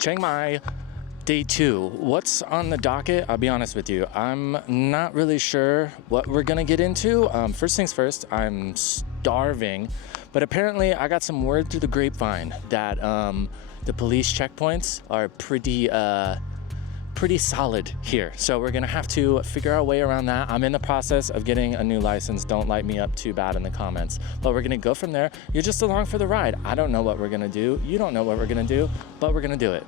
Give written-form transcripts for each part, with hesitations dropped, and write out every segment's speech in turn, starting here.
Chiang Mai, day 2. What's on the docket? I'll be honest with you. I'm not really sure what we're gonna get into. First things first, I'm starving, but apparently I got some word through the grapevine that the police checkpoints are pretty solid here. So we're gonna have to figure our way around that. I'm in the process of getting a new license. Don't light me up too bad in the comments, but we're gonna go from there. You're just along for the ride. I don't know what we're gonna do. You don't know what we're gonna do, but we're gonna do it.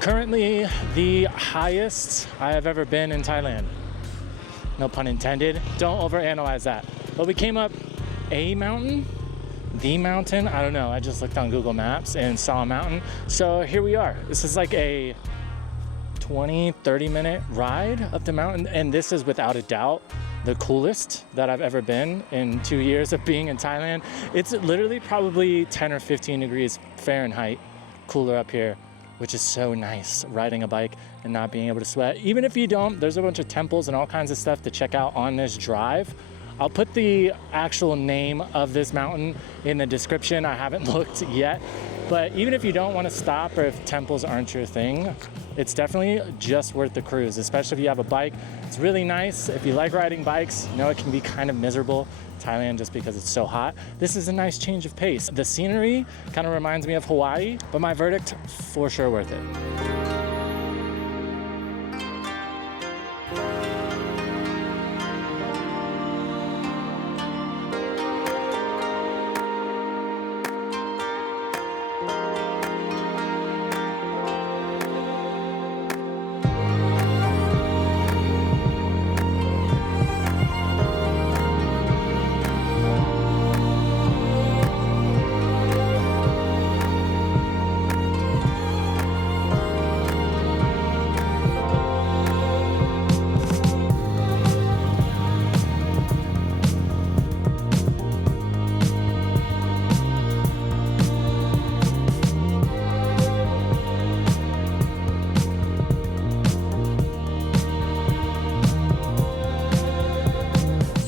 Currently the highest I have ever been in Thailand. No pun intended. Don't overanalyze that. But we came up a mountain, the mountain, I don't know. I just looked on Google Maps and saw a mountain. So here we are. This is like a 20-30 minute ride up the mountain. And this is without a doubt the coolest that I've ever been in 2 years of being in Thailand. It's literally probably 10 or 15 degrees Fahrenheit cooler up here, which is so nice, riding a bike and not being able to sweat. Even if you don't, there's a bunch of temples and all kinds of stuff to check out on this drive. I'll put the actual name of this mountain in the description. I haven't looked yet, but even if you don't want to stop or if temples aren't your thing, it's definitely just worth the cruise, especially if you have a bike. It's really nice. If you like riding bikes, you know it can be kind of miserable. Thailand, just because it's so hot. This is a nice change of pace. The scenery kind of reminds me of Hawaii, but my verdict, for sure worth it.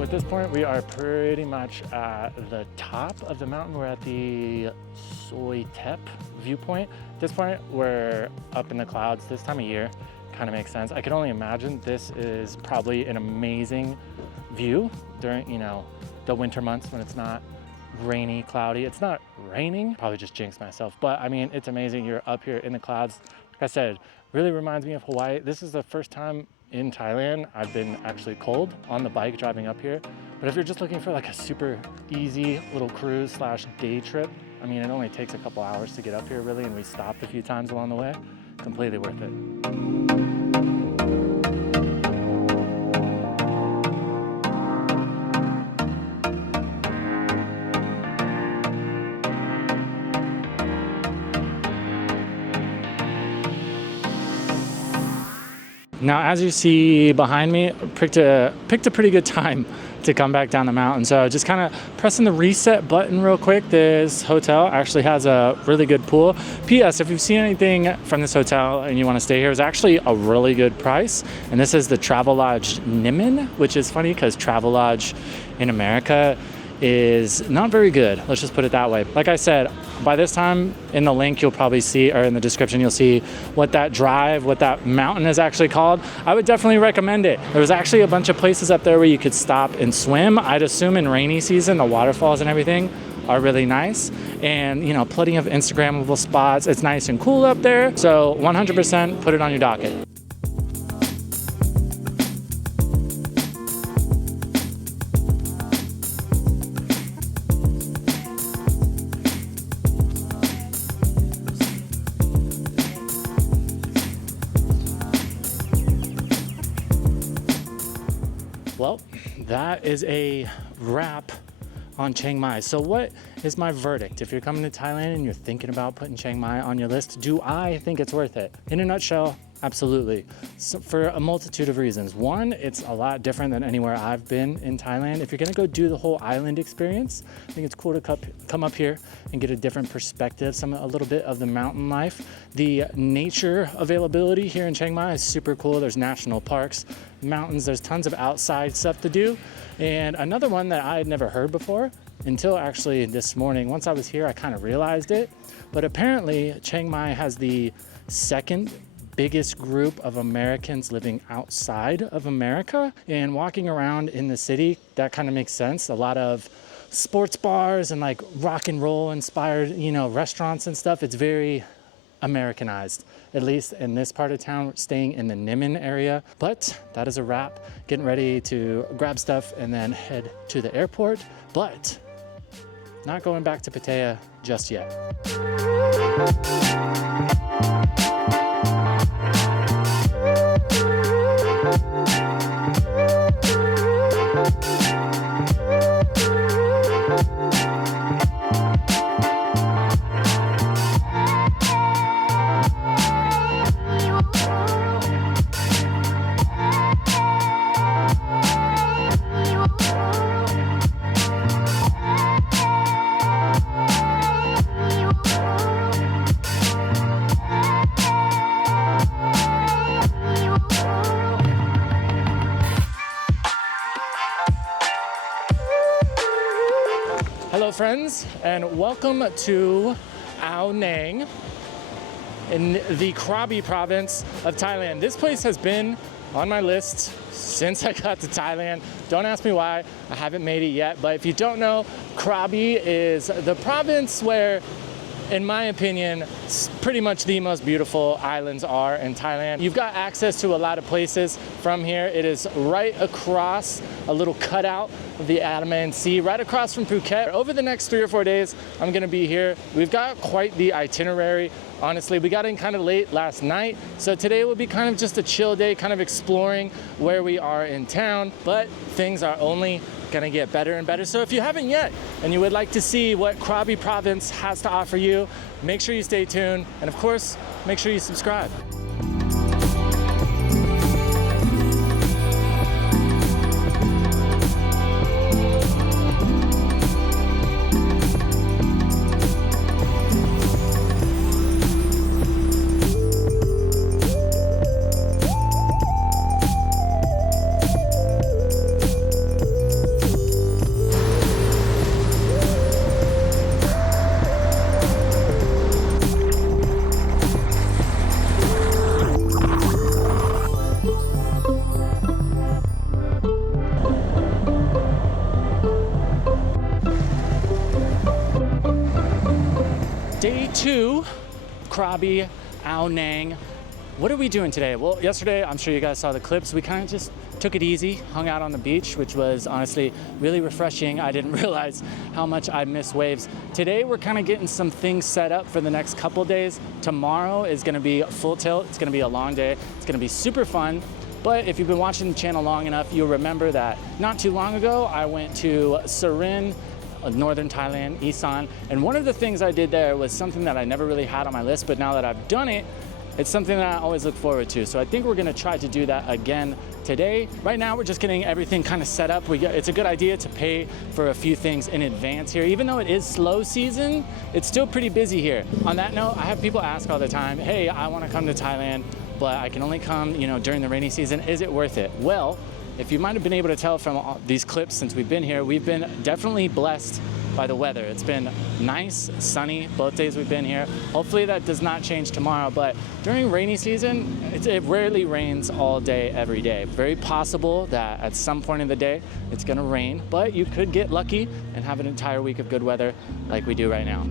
At this point, we are pretty much at the top of the mountain. We're at the Soi Tep viewpoint. At this point, we're up in the clouds. This time of year kind of makes sense. I can only imagine this is probably an amazing view during, the winter months when it's not rainy, cloudy. It's not raining, probably just jinxed myself, but I mean, it's amazing. You're up here in the clouds. Like I said, really reminds me of Hawaii. This is the first time in Thailand I've been actually cold on the bike driving up here. But if you're just looking for like a super easy little cruise / day trip, I mean, it only takes a couple hours to get up here really, and we stopped a few times along the way. Completely worth it. Now, as you see behind me, picked a pretty good time to come back down the mountain. So just kind of pressing the reset button real quick. This hotel actually has a really good pool. P.S. If you've seen anything from this hotel and you want to stay here, it's actually a really good price. And this is the Travelodge Nimin, which is funny because Travelodge in America is not very good. Let's just put it that way. Like I said, by this time in the link, you'll probably see, or in the description, you'll see what that mountain is actually called. I would definitely recommend it. There's actually a bunch of places up there where you could stop and swim. I'd assume in rainy season, the waterfalls and everything are really nice. And plenty of Instagrammable spots. It's nice and cool up there. So 100% put it on your docket. Well, that is a wrap on Chiang Mai. So what is my verdict? If you're coming to Thailand and you're thinking about putting Chiang Mai on your list, do I think it's worth it? In a nutshell, Absolutely. So for a multitude of reasons. One, it's a lot different than anywhere I've been in Thailand. If you're gonna go do the whole island experience, I think it's cool to come up here and get a different perspective, a little bit of the mountain life. The nature availability here in Chiang Mai is super cool. There's national parks, mountains, there's tons of outside stuff to do. And another one that I had never heard before until actually this morning, once I was here, I kind of realized it. But apparently Chiang Mai has the second biggest group of Americans living outside of America, and walking around in the city, that kind of makes sense. A lot of sports bars and like rock and roll inspired, restaurants and stuff. It's very Americanized, at least in this part of town. We're staying in the Nimin area. But that is a wrap. Getting ready to grab stuff and then head to the airport, but not going back to Pattaya just yet. Hello friends, and welcome to Ao Nang in the Krabi province of Thailand. This place has been on my list since I got to Thailand. Don't ask me why, I haven't made it yet, but if you don't know, Krabi is the province where, in my opinion, pretty much the most beautiful islands are in Thailand. You've got access to a lot of places from here. It is right across a little cutout of the Andaman Sea, right across from Phuket. Over the next 3 or 4 days, I'm gonna be here. We've got quite the itinerary. Honestly, we got in kind of late last night, so today will be kind of just a chill day, kind of exploring where we are in town, but things are only gonna get better and better. So if you haven't yet and you would like to see what Krabi province has to offer you, make sure you stay tuned, and of course, make sure you subscribe. Day 2, Krabi, Ao Nang. What are we doing today? Well, yesterday, I'm sure you guys saw the clips. We kind of just took it easy, hung out on the beach, which was honestly really refreshing. I didn't realize how much I miss waves. Today, we're kind of getting some things set up for the next couple days. Tomorrow is gonna be full tilt. It's gonna be a long day. It's gonna be super fun. But if you've been watching the channel long enough, you'll remember that not too long ago, I went to Surin, northern Thailand, Isan, and one of the things I did there was something that I never really had on my list, but now that I've done it, it's something that I always look forward to. So I think we're gonna try to do that again today. Right now, we're just getting everything kind of set up. It's a good idea to pay for a few things in advance here. Even though it is slow season, it's still pretty busy here. On that note, I have people ask all the time, hey, I wanna come to Thailand, but I can only come, during the rainy season. Is it worth it? Well, if you might have been able to tell from these clips since we've been here, we've been definitely blessed by the weather. It's been nice, sunny, both days we've been here. Hopefully that does not change tomorrow, but during rainy season, it rarely rains all day, every day. Very possible that at some point in the day, it's gonna rain, but you could get lucky and have an entire week of good weather like we do right now.